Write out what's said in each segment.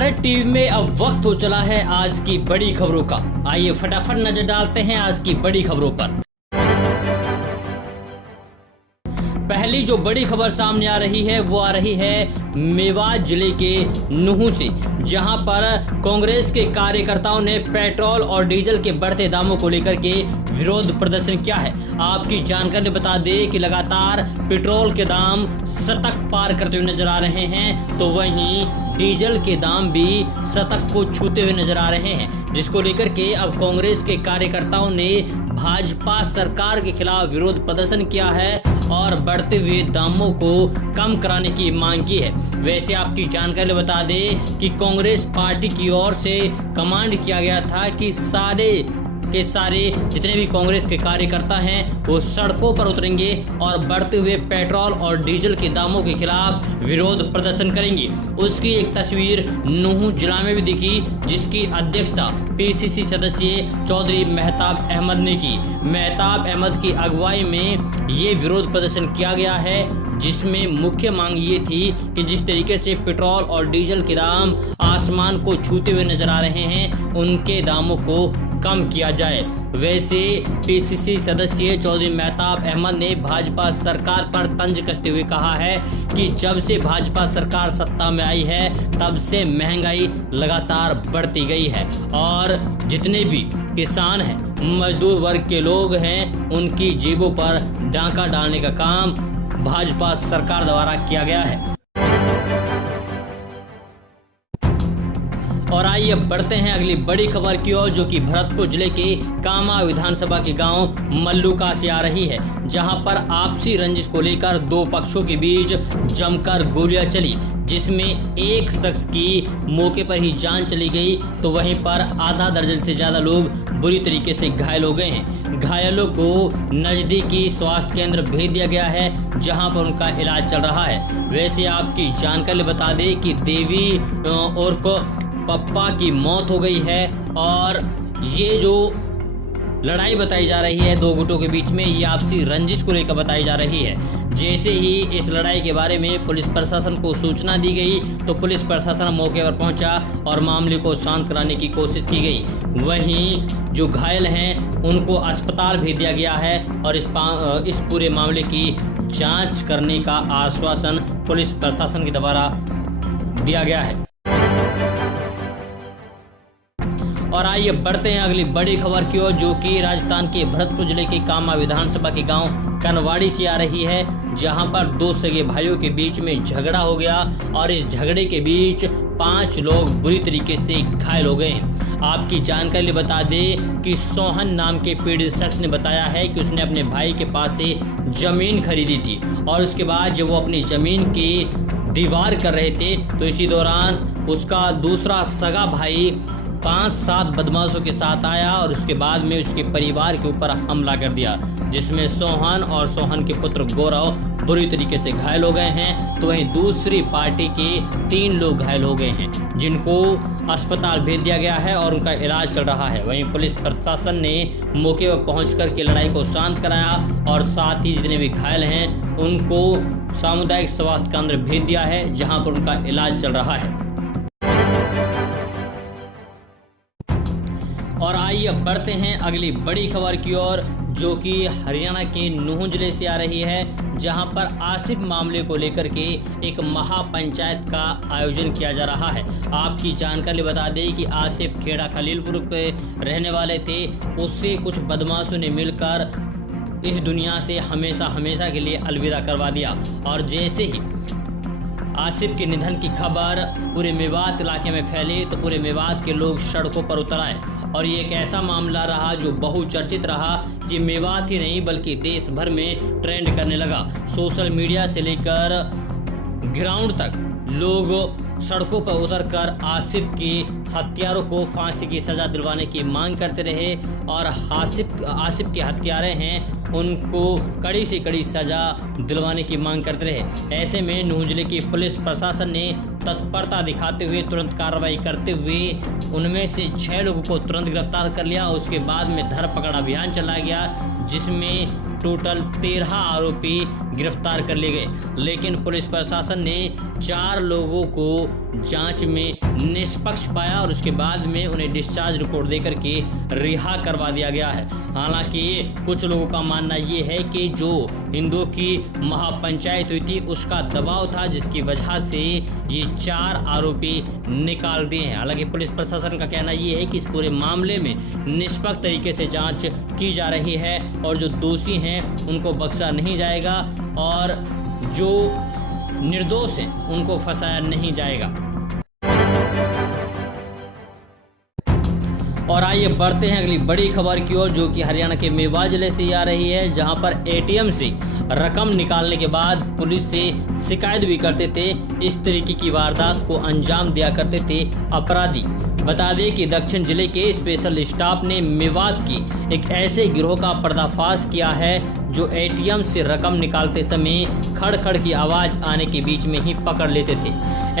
Bharat TV में अब वक्त हो चला है आज की बड़ी खबरों का। आइए फटाफट नजर डालते हैं आज की बड़ी खबरों पर। पहली जो बड़ी खबर सामने आ रही है वो आ रही है मेवात जिले के नुहू से, जहां पर कांग्रेस के कार्यकर्ताओं ने पेट्रोल और डीजल के बढ़ते दामों को लेकर के विरोध प्रदर्शन किया है। आपकी जानकारी बता दें कि लगातार पेट्रोल के दाम शतक पार करते हुए नजर आ रहे हैं, तो वहीं डीजल के दाम भी शतक को छूते हुए नजर आ रहे हैं, जिसको लेकर के अब कांग्रेस के कार्यकर्ताओं ने भाजपा सरकार के खिलाफ विरोध प्रदर्शन किया है और बढ़ते हुए दामों को कम कराने की मांग की है। वैसे आपकी जानकारी बता दें कि कांग्रेस पार्टी की ओर से कमांड किया गया था कि सारे जितने भी कांग्रेस के कार्यकर्ता हैं वो सड़कों पर उतरेंगे और बढ़ते हुए पेट्रोल और डीजल के दामों के खिलाफ विरोध प्रदर्शन करेंगे। उसकी एक तस्वीर नुहू जिला में भी दिखी, जिसकी अध्यक्षता पीसीसी सदस्य चौधरी मेहताब अहमद ने की। मेहताब अहमद की अगुवाई में ये विरोध प्रदर्शन किया गया है, जिसमें मुख्य मांग ये थी कि जिस तरीके से पेट्रोल और डीजल के दाम आसमान को छूते हुए नजर आ रहे हैं, उनके दामों को कम किया जाए। वैसे पीसीसी सदस्य चौधरी मेहताब अहमद ने भाजपा सरकार पर तंज कसते हुए कहा है कि जब से भाजपा सरकार सत्ता में आई है तब से महंगाई लगातार बढ़ती गई है और जितने भी किसान हैं, मजदूर वर्ग के लोग हैं, उनकी जेबों पर डाका डालने का काम भाजपा सरकार द्वारा किया गया है। और आइए अब बढ़ते हैं अगली बड़ी खबर की ओर, जो कि भरतपुर जिले के कामा विधानसभा के गांव मल्लूका से आ रही है, जहां पर आपसी रंजिश को लेकर दो पक्षों के बीच जमकर गोलियां चली, जिसमें एक शख्स की मौके पर ही जान चली गई, तो वहीं पर आधा दर्जन से ज़्यादा लोग बुरी तरीके से घायल हो गए हैं। घायलों को नज़दीकी स्वास्थ्य केंद्र भेज दिया गया है, जहां पर उनका इलाज चल रहा है। वैसे आपकी जानकारी बता दें कि देवी उर्फ पप्पा की मौत हो गई है और ये जो लड़ाई बताई जा रही है दो गुटों के बीच में, ये आपसी रंजिश को लेकर बताई जा रही है। जैसे ही इस लड़ाई के बारे में पुलिस प्रशासन को सूचना दी गई, तो पुलिस प्रशासन मौके पर पहुंचा और मामले को शांत कराने की कोशिश की गई। वहीं जो घायल हैं उनको अस्पताल भेज दिया गया है और इस पूरे मामले की जांच करने का आश्वासन पुलिस प्रशासन के द्वारा दिया गया है। और आइए बढ़ते हैं अगली बड़ी खबर की ओर, जो कि राजस्थान के भरतपुर जिले के कामा विधानसभा के गांव कनवाड़ी से आ रही है, जहां पर दो सगे भाइयों के बीच में झगड़ा हो गया और इस झगड़े के बीच 5 लोग बुरी तरीके से घायल हो गए हैं। आपकी जानकारी बता दें कि सोहन नाम के पीड़ित शख्स ने बताया है कि उसने अपने भाई के पास से जमीन खरीदी थी और उसके बाद जब वो अपनी जमीन की दीवार कर रहे थे, तो इसी दौरान उसका दूसरा सगा भाई 5-7 बदमाशों के साथ आया और उसके बाद में उसके परिवार के ऊपर हमला कर दिया, जिसमें सोहन और सोहन के पुत्र गौरव बुरी तरीके से घायल हो गए हैं। तो वहीं दूसरी पार्टी के 3 लोग घायल हो गए हैं, जिनको अस्पताल भेज दिया गया है और उनका इलाज चल रहा है। वहीं पुलिस प्रशासन ने मौके पर पहुँच कर के लड़ाई को शांत कराया और साथ ही जितने भी घायल हैं उनको सामुदायिक स्वास्थ्य केंद्र भेज दिया है, जहाँ पर उनका इलाज चल रहा है। और आइए अब बढ़ते हैं अगली बड़ी खबर की ओर, जो कि हरियाणा के नुहू जिले से आ रही है, जहां पर आसिफ मामले को लेकर के एक महापंचायत का आयोजन किया जा रहा है। आपकी जानकारी बता दें कि आसिफ खेड़ा खलीलपुर के रहने वाले थे, उससे कुछ बदमाशों ने मिलकर इस दुनिया से हमेशा के लिए अलविदा करवा दिया। और जैसे ही आसिफ के निधन की खबर पूरे मेवात इलाके में फैली, तो पूरे मेवात के लोग सड़कों पर उतर आए और ये एक ऐसा मामला रहा जो बहुचर्चित रहा। ये मेवात ही नहीं बल्कि देश भर में ट्रेंड करने लगा। सोशल मीडिया से लेकर ग्राउंड तक लोग सड़कों पर उतरकर आसिफ की हत्यारों को फांसी की सज़ा दिलवाने की मांग करते रहे और आसिफ के हत्यारे हैं उनको कड़ी से कड़ी सज़ा दिलवाने की मांग करते रहे। ऐसे में नुहू जिले की पुलिस प्रशासन ने तत्परता दिखाते हुए तुरंत कार्रवाई करते हुए उनमें से 6 लोगों को तुरंत गिरफ्तार कर लिया। उसके बाद में धरपकड़ अभियान चलाया गया, जिसमें टोटल 13 आरोपी गिरफ्तार कर लिए गए। लेकिन पुलिस प्रशासन ने 4 लोगों को जांच में निष्पक्ष पाया और उसके बाद में उन्हें डिस्चार्ज रिपोर्ट देकर के रिहा करवा दिया गया है। हालांकि कुछ लोगों का मानना ये है कि जो हिंदुओं की महापंचायत हुई थी उसका दबाव था, जिसकी वजह से ये 4 आरोपी निकाल दिए हैं। हालांकि पुलिस प्रशासन का कहना ये है कि इस पूरे मामले में निष्पक्ष तरीके से जांच की जा रही है और जो दोषी हैं उनको बख्शा नहीं जाएगा और जो निर्दोष हैं उनको फंसाया नहीं जाएगा। और आइए बढ़ते हैं अगली बड़ी खबर की ओर, जो कि हरियाणा के मेवात जिले से आ रही है, जहां पर एटीएम से रकम निकालने के बाद पुलिस से शिकायत भी करते थे। इस तरीके की वारदात को अंजाम दिया करते थे अपराधी। बता दें कि दक्षिण जिले के स्पेशल स्टाफ ने मेवात की एक ऐसे गिरोह का पर्दाफाश किया है जो एटीएम से रकम निकालते समय खड़-खड़ की आवाज़ आने के बीच में ही पकड़ लेते थे।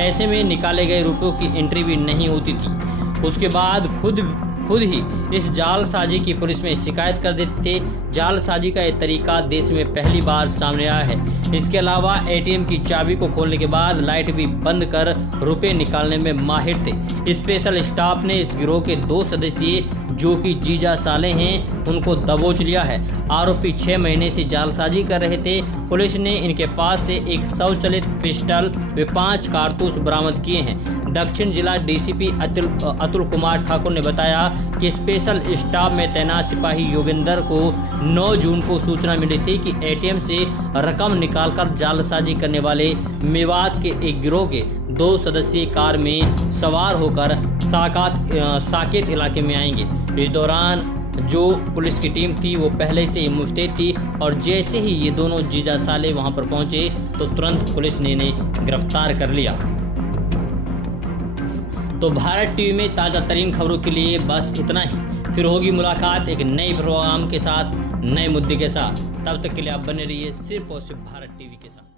ऐसे में निकाले गए रुपयों की एंट्री भी नहीं होती थी। उसके बाद खुद ही इस जालसाजी की पुलिस में शिकायत कर देते थे। जालसाजी का ये तरीका देश में पहली बार सामने आया है। इसके अलावा एटीएम की चाबी को खोलने के बाद लाइट भी बंद कर रुपए निकालने में माहिर थे। स्पेशल स्टाफ ने इस गिरोह के 2 सदस्य जो कि जीजा साले हैं उनको दबोच लिया है। आरोपी 6 महीने से जालसाजी कर रहे थे। पुलिस ने इनके पास से एक स्वचालित पिस्टल व 5 कारतूस बरामद किए हैं। दक्षिण जिला डीसीपी अतुल कुमार ठाकुर ने बताया कि स्पेशल स्टाफ में तैनात सिपाही योगेंद्र को 9 जून को सूचना मिली थी कि एटीएम से रकम निकालकर जालसाजी करने वाले मेवात के एक गिरोह के 2 सदस्यीय कार में सवार होकर साकेत इलाके में आएंगे। इस दौरान जो पुलिस की टीम थी वो पहले से ही मुस्तैद थी और जैसे ही ये दोनों जीजा साले वहां पर पहुंचे तो तुरंत पुलिस ने इन्हें गिरफ्तार कर लिया। तो भारत टीवी में ताज़ा तरीन खबरों के लिए बस इतना ही। फिर होगी मुलाकात एक नए प्रोग्राम के साथ, नए मुद्दे के साथ। तब तक के लिए आप बने रहिए सिर्फ और सिर्फ भारत टीवी के साथ।